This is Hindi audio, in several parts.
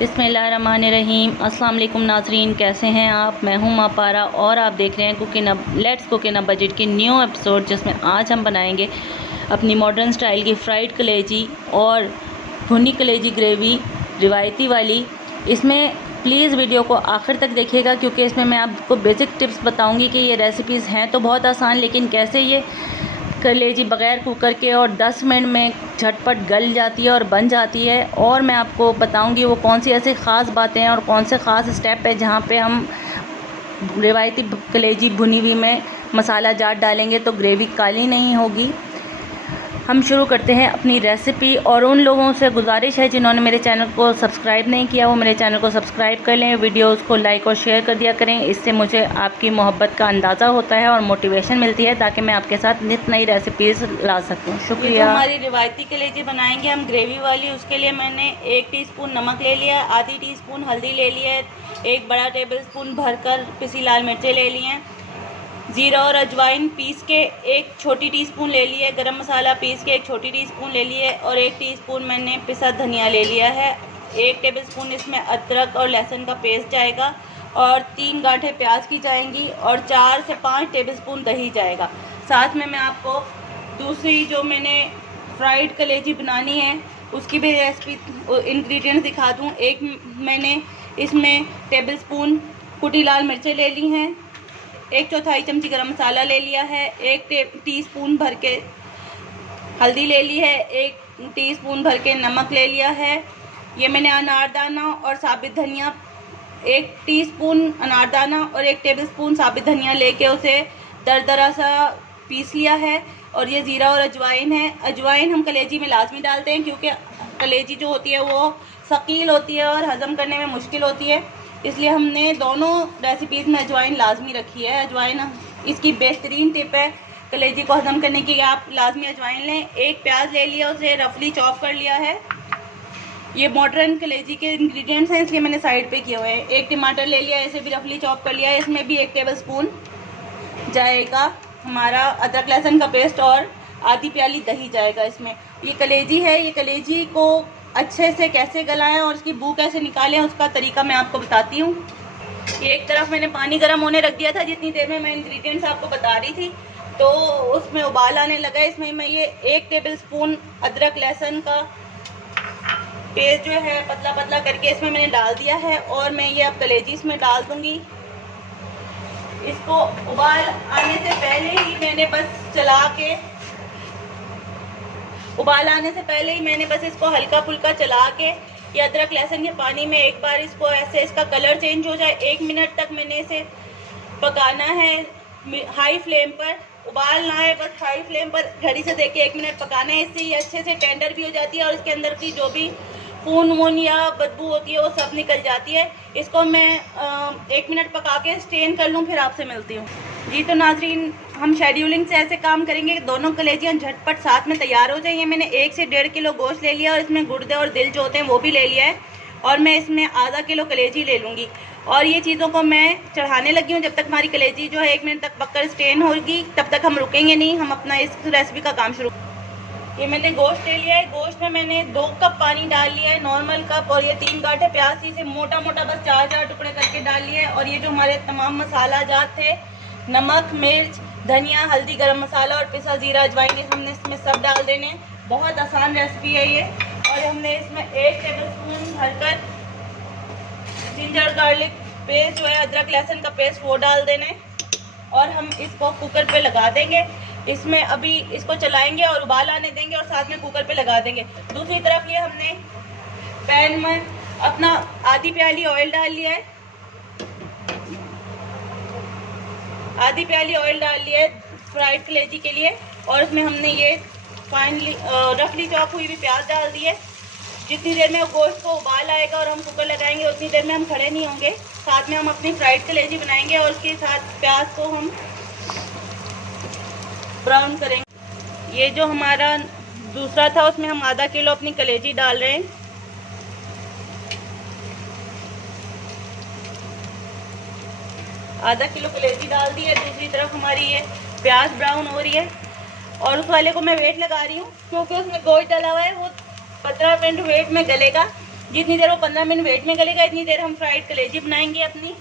बिस्मिल्लाहिर्रहमानिर्रहीम। अस्सलाम वालेकुम नाज़रीन, कैसे हैं आप? मैं हूं मापारा और आप देख रहे हैं cooking let's cook in a budget की न्यू एपिसोड, जिसमें आज हम बनाएंगे अपनी मॉडर्न स्टाइल की फ्राइड कलेजी और भुनी कलेजी ग्रेवी रिवायती वाली। इसमें प्लीज़ वीडियो को आखिर तक देखिएगा, क्योंकि इसमें मैं आपको बेसिक टिप्स बताऊंगी कि ये रेसिपीज़ हैं तो बहुत आसान, लेकिन कैसे ये कलेजी बग़ैर कुकर के और 10 मिनट में झटपट गल जाती है और बन जाती है। और मैं आपको बताऊंगी वो कौन सी ऐसी ख़ास बातें हैं और कौन से ख़ास स्टेप है जहाँ पे हम रिवायती कलेजी भुनी हुई में मसाला जाट डालेंगे तो ग्रेवी काली नहीं होगी। हम शुरू करते हैं अपनी रेसिपी, और उन लोगों से गुजारिश है जिन्होंने मेरे चैनल को सब्सक्राइब नहीं किया वो मेरे चैनल को सब्सक्राइब कर लें, वीडियोस को लाइक और शेयर कर दिया करें। इससे मुझे आपकी मोहब्बत का अंदाज़ा होता है और मोटिवेशन मिलती है, ताकि मैं आपके साथ नित नई रेसिपीज़ ला सकूं। शुक्रिया। तो हमारी रिवायती कलेजी बनाएंगे हम ग्रेवी वाली। उसके लिए मैंने 1 टीस्पून नमक ले लिया, आधी टीस्पून हल्दी ले लिया है, 1 बड़ा टेबलस्पून भरकर पिसी लाल मिर्चें ले ली हैं, ज़ीरा और अजवाइन पीस के 1 छोटी टीस्पून ले लिया है, गरम मसाला पीस के 1 छोटी टीस्पून ले लिया है, और 1 टीस्पून मैंने पिसा धनिया ले लिया है। 1 टेबलस्पून इसमें अदरक और लहसुन का पेस्ट जाएगा, और 3 गांठें प्याज की जाएंगी, और 4 से 5 टेबलस्पून दही जाएगा। साथ में मैं आपको दूसरी जो मैंने फ्राइड कलेजी बनानी है उसकी भी रेसिपी इंग्रेडिएंट्स दिखा दूँ। एक मैंने इसमें टेबलस्पून कुटी लाल मिर्चें ले ली हैं, 1/4 चमची गरम मसाला ले लिया है, 1 टीस्पून भर के हल्दी ले ली है, 1 टीस्पून भर के नमक ले लिया है। ये मैंने अनारदाना और साबित धनिया 1 टीस्पून अनारदाना और 1 टेबलस्पून साबित धनिया लेके उसे दरदरा सा पीस लिया है। और ये ज़ीरा और अजवाइन है। अजवाइन हम कलेजी में लाजमी डालते हैं, क्योंकि कलेजी जो होती है वो सकील होती है और हज़म करने में मुश्किल होती है, इसलिए हमने दोनों रेसिपीज़ में अजवाइन लाजमी रखी है। अजवाइन इसकी बेहतरीन टिप है कलेजी को हज़म करने की, आप लाजमी अजवाइन लें। 1 प्याज ले लिया, उसे रफली चॉप कर लिया है। ये मॉडर्न कलेजी के इंग्रेडिएंट्स हैं, इसलिए मैंने साइड पे किए हुए हैं। 1 टमाटर ले लिया, इसे भी रफली चॉप कर लिया है। इसमें भी 1 टेबलस्पून जाएगा हमारा अदरक लहसुन का पेस्ट, और आधी प्याली दही जाएगा इसमें। ये कलेजी है, ये कलेजी को अच्छे से कैसे गलाएं और उसकी बू कैसे निकालें उसका तरीका मैं आपको बताती हूँ। ये एक तरफ मैंने पानी गर्म होने रख दिया था, जितनी देर में मैं इंग्रेडिएंट्स आपको बता रही थी, तो उसमें उबाल आने लगा। इसमें मैं ये 1 टेबलस्पून अदरक लहसुन का पेस्ट जो है पतला पतला करके इसमें मैंने डाल दिया है, और मैं ये अब कलेजी इसमें डाल दूँगी। इसको उबाल आने से पहले ही मैंने बस इसको हल्का फुल्का चला के ये अदरक लहसुन के पानी में एक बार इसको ऐसे इसका कलर चेंज हो जाए 1 मिनट तक मैंने इसे पकाना है। हाई फ्लेम पर उबाल ना है, बस हाई फ्लेम पर घड़ी से देख के 1 मिनट पकाना है। इससे ये अच्छे से टेंडर भी हो जाती है और इसके अंदर की जो भी खून वून या बदबू होती है वो सब निकल जाती है। इसको मैं 1 मिनट पका के स्टेन कर लूँ, फिर आपसे मिलती हूँ। जी तो नाजरीन, हम शेड्यूलिंग से ऐसे काम करेंगे कि दोनों कलेजियाँ झटपट साथ में तैयार हो जाएंगे। मैंने 1 से 1.5 किलो गोश्त ले लिया, और इसमें गुर्दे और दिल जो होते हैं वो भी ले लिया है, और मैं इसमें आधा किलो कलेजी ले लूँगी। और ये चीज़ों को मैं चढ़ाने लगी हूँ। जब तक हमारी कलेजी जो है 1 मिनट तक पककर स्टेन होगी, तब तक हम रुकेंगे नहीं, हम अपना इस रेसिपी का काम शुरू। ये मैंने गोश्त ले लिया है, गोश्त में मैंने 2 कप पानी डाल लिया है, नॉर्मल कप, और ये 3 गांठे प्याज थी, इसे मोटा मोटा बस 4 टुकड़े करके डाल लिया है। और ये जो हमारे तमाम मसाला जात थे, नमक, मिर्च, धनिया, हल्दी, गरम मसाला और पिसा ज़ीरा अजवाइन, हमने इसमें सब डाल देने। बहुत आसान रेसिपी है ये। और हमने इसमें 1 टेबलस्पून भरकर जिंजर गार्लिक पेस्ट जो है अदरक लहसुन का पेस्ट वो डाल देना, और हम इसको कुकर पे लगा देंगे। इसमें अभी इसको चलाएंगे और उबाल आने देंगे, और साथ में कुकर पे लगा देंगे। दूसरी तरफ ये हमने पैन में अपना आधी प्याली ऑयल डाल लिया है, आधी प्याली ऑयल डाल लिया है फ्राइड कलेजी के लिए, और उसमें हमने ये फाइनली रफली चॉप हुई भी प्याज डाल दी है। जितनी देर में गोश्त को उबाल आएगा और हम कुकर लगाएंगे उतनी देर में हम खड़े नहीं होंगे, साथ में हम अपनी फ्राइड कलेजी बनाएंगे, और उसके साथ प्याज को हम ब्राउन करेंगे। ये जो हमारा दूसरा था उसमें हम आधा किलो अपनी कलेजी डाल रहे हैं। आधा किलो कलेजी डाल दी है। दूसरी तरफ हमारी ये प्याज ब्राउन हो रही है, और उस वाले को मैं वेट लगा रही हूँ, क्योंकि उसमें गोश्त डाला हुआ है, वो 15 मिनट वेट में गलेगा। जितनी देर वो 15 मिनट वेट में गलेगा इतनी देर हम फ्राइड कलेजी बनाएंगे अपनी।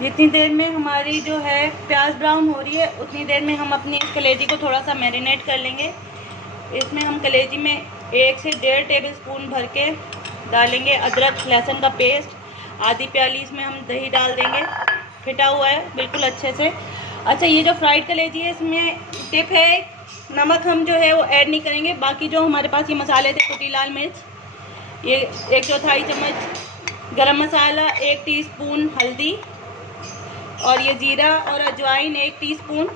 जितनी देर में हमारी जो है प्याज ब्राउन हो रही है उतनी देर में हम अपनी इस कलेजी को थोड़ा सा मैरिनेट कर लेंगे। इसमें हम कलेजी में 1 से 1.5 टेबल स्पून भर के डालेंगे अदरक लहसुन का पेस्ट। आधी प्याली इसमें हम दही डाल देंगे, फिटा हुआ है बिल्कुल अच्छे से। अच्छा, ये जो फ्राइड कलेजी है इसमें टिप है, नमक हम जो है वो ऐड नहीं करेंगे। बाकी जो हमारे पास ये मसाले थे, कुटी लाल मिर्च, ये 1/4 चम्मच गरम मसाला, 1 टीस्पून हल्दी, और ये जीरा और अजवाइन 1 टीस्पून,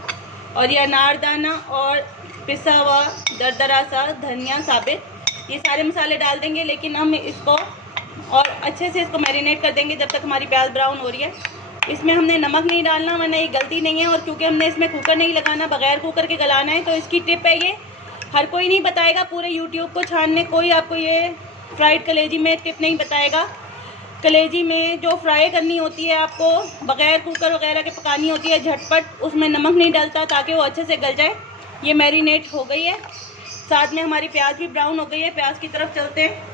और ये अनारदाना और पिसा हुआ दरदरा सा धनिया साबित, ये सारे मसाले डाल देंगे। लेकिन हम इसको और अच्छे से इसको मैरिनेट कर देंगे जब तक हमारी प्याज ब्राउन हो रही है। इसमें हमने नमक नहीं डालना, वरना ये गलती नहीं है। और क्योंकि हमने इसमें कुकर नहीं लगाना, बगैर कुकर के गलाना है, तो इसकी टिप है ये। हर कोई नहीं बताएगा, पूरे यूट्यूब को छानने कोई आपको ये फ्राइड कलेजी में टिप नहीं बताएगा। कलेजी में जो फ्राई करनी होती है आपको बगैर कुकर वगैरह के पकानी होती है झटपट, उसमें नमक नहीं डलता ताकि वो अच्छे से गल जाए। ये मैरिनेट हो गई है, साथ में हमारी प्याज भी ब्राउन हो गई है। प्याज की तरफ चलते हैं।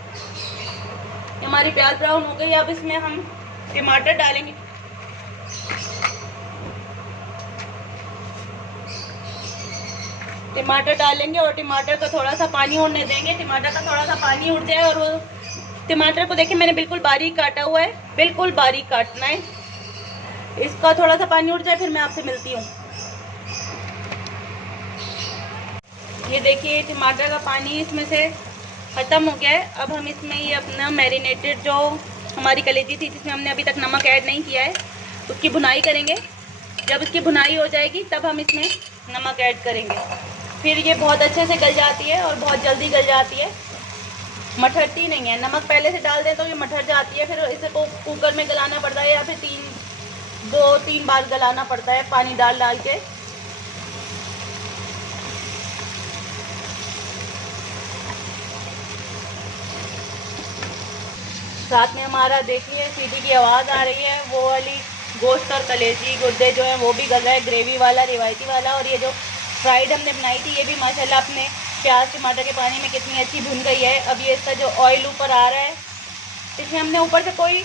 हमारी प्याज ब्राउन हो गई है, अब इसमें हम टमाटर डालेंगे। टमाटर डालेंगे और टमाटर को थोड़ा सा पानी उड़ने देंगे। टमाटर का थोड़ा सा पानी उड़ जाए और वो टमाटर को देखिए मैंने बिल्कुल बारीक काटा हुआ है, बिल्कुल बारीक काटना है। इसका थोड़ा सा पानी उड़ जाए फिर मैं आपसे मिलती हूँ। ये देखिए टमाटर का पानी इसमें से ख़त्म हो गया है। अब हम इसमें ये अपना मैरिनेटेड जो हमारी कलेजी थी जिसमें हमने अभी तक नमक ऐड नहीं किया है, उसकी भुनाई करेंगे। जब इसकी भुनाई हो जाएगी तब हम इसमें नमक ऐड करेंगे। फिर ये बहुत अच्छे से गल जाती है और बहुत जल्दी गल जाती है, मठरती नहीं है। नमक पहले से डाल दें तो ये मठर जाती है, फिर इसे को कुकर में गलाना पड़ता है या फिर 2-3 बार गलाना पड़ता है पानी डाल डाल के। साथ में हमारा देखिए सीटी की आवाज़ आ रही है, वो वाली गोश्त और कलेजी गुर्दे जो हैं वो भी गल रहा है, ग्रेवी वाला रिवायती वाला। और ये जो फ्राइड हमने बनाई थी ये भी माशाल्लाह अपने प्याज टमाटर के पानी में कितनी अच्छी भुन गई है। अब ये इसका जो ऑयल ऊपर आ रहा है, इसमें हमने ऊपर से कोई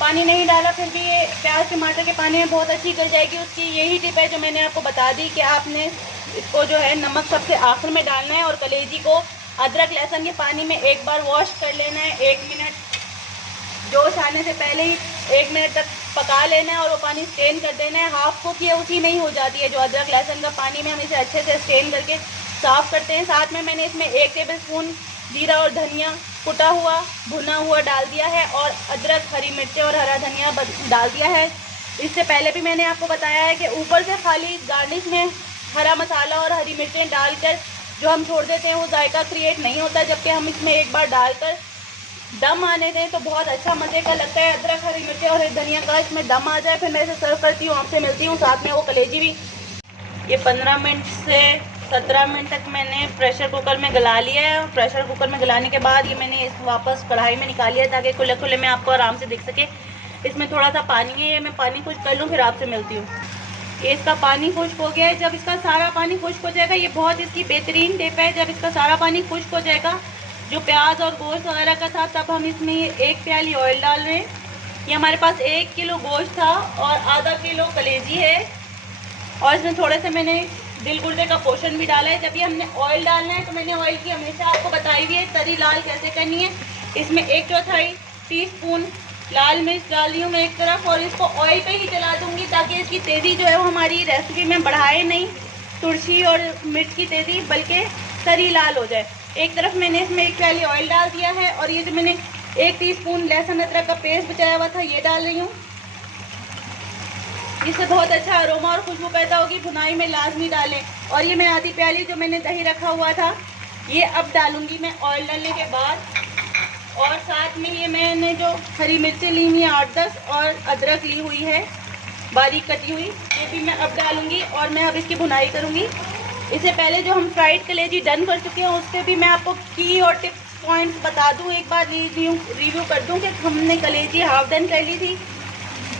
पानी नहीं डाला, फिर भी ये प्याज टमाटर के पानी में बहुत अच्छी गल जाएगी। उसकी यही टिप है जो मैंने आपको बता दी कि आपने इसको जो है नमक सबसे आखिर में डालना है और कलेजी को अदरक लहसुन के पानी में एक बार वॉश कर लेना है। 1 मिनट जोश आने से पहले ही 1 मिनट तक पका लेना है और वो पानी स्टेन कर देना है। हाफ कुक ये उसी नहीं हो जाती है जो अदरक लहसुन का पानी में हम इसे अच्छे से स्टेन करके साफ़ करते हैं। साथ में मैंने इसमें 1 टेबल स्पून जीरा और धनिया कुटा हुआ भुना हुआ डाल दिया है और अदरक, हरी मिर्चें और हरा धनिया डाल दिया है। इससे पहले भी मैंने आपको बताया है कि ऊपर से खाली गार्निश में हरा मसाला और हरी मिर्चें डालकर जो हम छोड़ देते हैं वो जायका क्रिएट नहीं होता, जबकि हम इसमें एक बार डालकर दम आने दें तो बहुत अच्छा मज़े का लगता है। अदरक, हरी मिर्चें और धनिया का इसमें दम आ जाए फिर मैं इसे सर्व करती हूँ, आपसे मिलती हूँ। साथ में वो कलेजी भी ये 15 मिनट से 17 मिनट तक मैंने प्रेशर कुकर में गला लिया है। प्रेशर कुकर में गलाने के बाद ये मैंने इस वापस कढ़ाई में निकाल लिया ताकि खुले खुले में आपको आराम से दिख सके। इसमें थोड़ा सा पानी है, ये मैं पानी खुश्क कर लूँ फिर आपसे मिलती हूँ। ये इसका पानी खुश्क हो गया है। जब इसका सारा पानी खुश्क हो जाएगा, ये बहुत इसकी बेहतरीन टिप है, जब इसका सारा पानी खुश्क हो जाएगा जो प्याज और गोश्त वगैरह का था, तब हम इसमें 1 प्याली ऑयल डाल रहे हैं। ये हमारे पास 1 किलो गोश्त था और आधा किलो कलेजी है और इसमें थोड़े से मैंने दिल गुर्दे का पोर्शन भी डाला है। जब ये हमने ऑयल डालना है तो मैंने ऑयल की हमेशा आपको बताई हुई है तरी लाल कैसे करनी है। इसमें 1/4 टीस्पून लाल मिर्च डाल रही हूँ मैं एक तरफ और इसको ऑयल पे ही जला दूँगी ताकि इसकी तेज़ी जो है वो हमारी रेसिपी में बढ़ाए नहीं तुलसी और मिर्च की तेज़ी, बल्कि तरी लाल हो जाए। एक तरफ मैंने इसमें 1 प्याली ऑयल डाल दिया है और ये जो मैंने 1 टीस्पून लहसुन अदरक का पेस्ट बचाया हुआ था ये डाल रही हूँ। इससे बहुत अच्छा अरोमा और खुशबू पैदा होगी। भुनाई में लाजमी डालें। और ये मैं आधी प्याली जो मैंने दही रखा हुआ था ये अब डालूंगी मैं ऑयल डालने के बाद। और साथ में ये मैंने जो हरी मिर्चें ली हुई हैं 8-10 और अदरक ली हुई है बारीक कटी हुई, ये भी मैं अब डालूंगी और मैं अब इसकी भुनाई करूँगी। इससे पहले जो हम फ्राइड कलेजी डन कर चुके हैं उस पर भी मैं आपको की और टिप्स पॉइंट्स बता दूं, एक बार रिव्यू कर दूं कि हमने कलेजी हाफ डन कर ली थी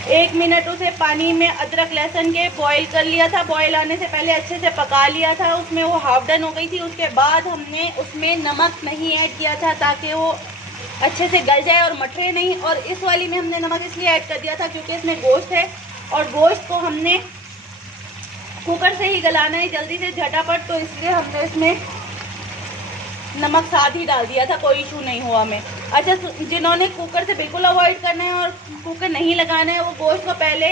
1 मिनट उसे पानी में अदरक लहसुन के बॉईल कर लिया था। बॉईल आने से पहले अच्छे से पका लिया था। उसमें वो हाफ डन हो गई थी। उसके बाद हमने उसमें नमक नहीं ऐड किया था ताकि वो अच्छे से गल जाए और मठरे नहीं। और इस वाली में हमने नमक इसलिए ऐड कर दिया था क्योंकि इसमें गोश्त है और गोश्त को हमने कुकर से ही गलाना है जल्दी से झटापट, तो इसलिए हमने इसमें नमक साथ ही डाल दिया था, कोई इशू नहीं हुआ हमें। अच्छा, जिन्होंने कुकर से बिल्कुल अवॉइड करना है और कुकर नहीं लगाना है, वो गोश्त को पहले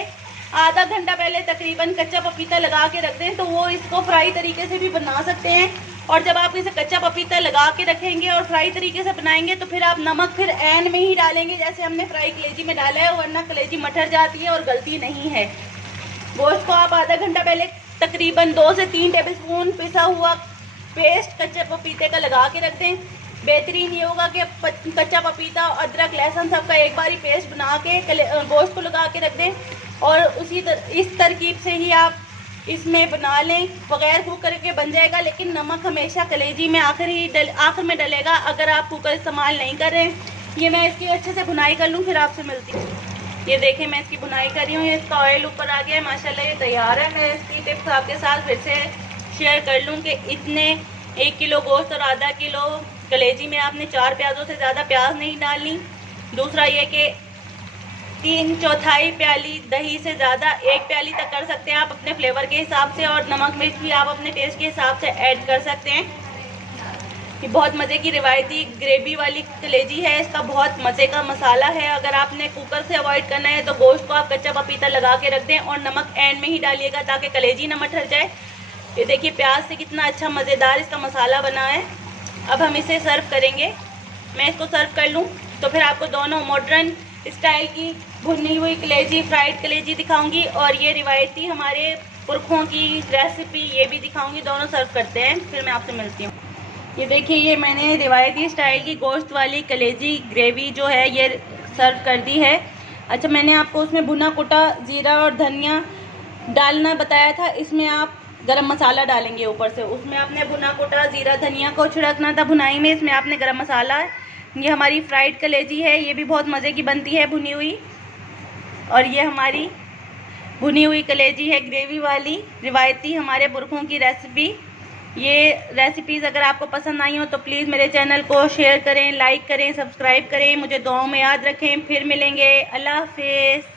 आधा घंटा पहले तकरीबन कच्चा पपीता लगा के रख दें, तो वो इसको फ्राई तरीके से भी बना सकते हैं। और जब आप इसे कच्चा पपीता लगा के रखेंगे और फ्राई तरीके से बनाएंगे तो फिर आप नमक फिर एंड में ही डालेंगे जैसे हमने फ्राई कलेजी में डाला है, वरना कलेजी मटर जाती है और गलती नहीं है। गोश्त को आप आधा घंटा पहले तकरीबन 2 से 3 टेबलस्पून पिसा हुआ पेस्ट कच्चे पपीते का लगा के रख दें। बेहतरीन ये होगा कि कच्चा पपीता, अदरक, लहसुन सबका एक बारी पेस्ट बना के गोश्त को लगा के रख दें। और इस तरकीब से ही आप इसमें बना लें, बगैर कुकर के बन जाएगा। लेकिन नमक हमेशा कलेजी में आखिर में डलेगा अगर आप कुकर इस्तेमाल नहीं कर रहे हैं। ये मैं इसकी अच्छे से भुनाई कर लूँ फिर आपसे मिलती हूँ। ये देखें मैं इसकी भुनाई कर रही हूँ, इसका ऑयल ऊपर आ गया है माशाल्लाह, ये तैयार है। मैं इसकी टिप्स आपके साथ फिर से शेयर कर लूँ कि इतने 1 किलो गोश्त और आधा किलो कलेजी में आपने 4 प्याज़ों से ज़्यादा प्याज नहीं डालनी। दूसरा ये कि 3/4 प्याली दही से ज़्यादा 1 प्याली तक कर सकते हैं आप अपने फ्लेवर के हिसाब से। और नमक मिर्च भी आप अपने टेस्ट के हिसाब से ऐड कर सकते हैं। ये बहुत मज़े की रिवायती ग्रेवी वाली कलेजी है, इसका बहुत मज़े का मसाला है। अगर आपने कुकर से अवॉइड करना है तो गोश्त को आप कच्चा पपीता लगा के रख दें और नमक एंड में ही डालिएगा ताकि कलेजी न मठर जाए। ये देखिए प्याज से कितना अच्छा मज़ेदार इसका मसाला बना है। अब हम इसे सर्व करेंगे। मैं इसको सर्व कर लूँ तो फिर आपको दोनों मॉडर्न स्टाइल की भुनी हुई कलेजी, फ्राइड कलेजी दिखाऊंगी और ये रिवायती हमारे पुरखों की रेसिपी ये भी दिखाऊंगी। दोनों सर्व करते हैं फिर मैं आपसे मिलती हूँ। ये देखिए ये मैंने रिवायती स्टाइल की गोश्त वाली कलेजी ग्रेवी जो है ये सर्व कर दी है। अच्छा, मैंने आपको उसमें भुना कुटा ज़ीरा और धनिया डालना बताया था, इसमें आप गरम मसाला डालेंगे ऊपर से। उसमें आपने भुना कुटा ज़ीरा धनिया को छिड़कना था भुनाई में, इसमें आपने गरम मसाला। ये हमारी फ्राइड कलेजी है, ये भी बहुत मज़े की बनती है भुनी हुई। और ये हमारी भुनी हुई कलेजी है ग्रेवी वाली, रिवायती हमारे पुरखों की रेसिपी। ये रेसिपीज़ अगर आपको पसंद आई हो तो प्लीज़ मेरे चैनल को शेयर करें, लाइक करें, सब्सक्राइब करें। मुझे दुआओं में याद रखें। फिर मिलेंगे। अल्लाह हाफिज़।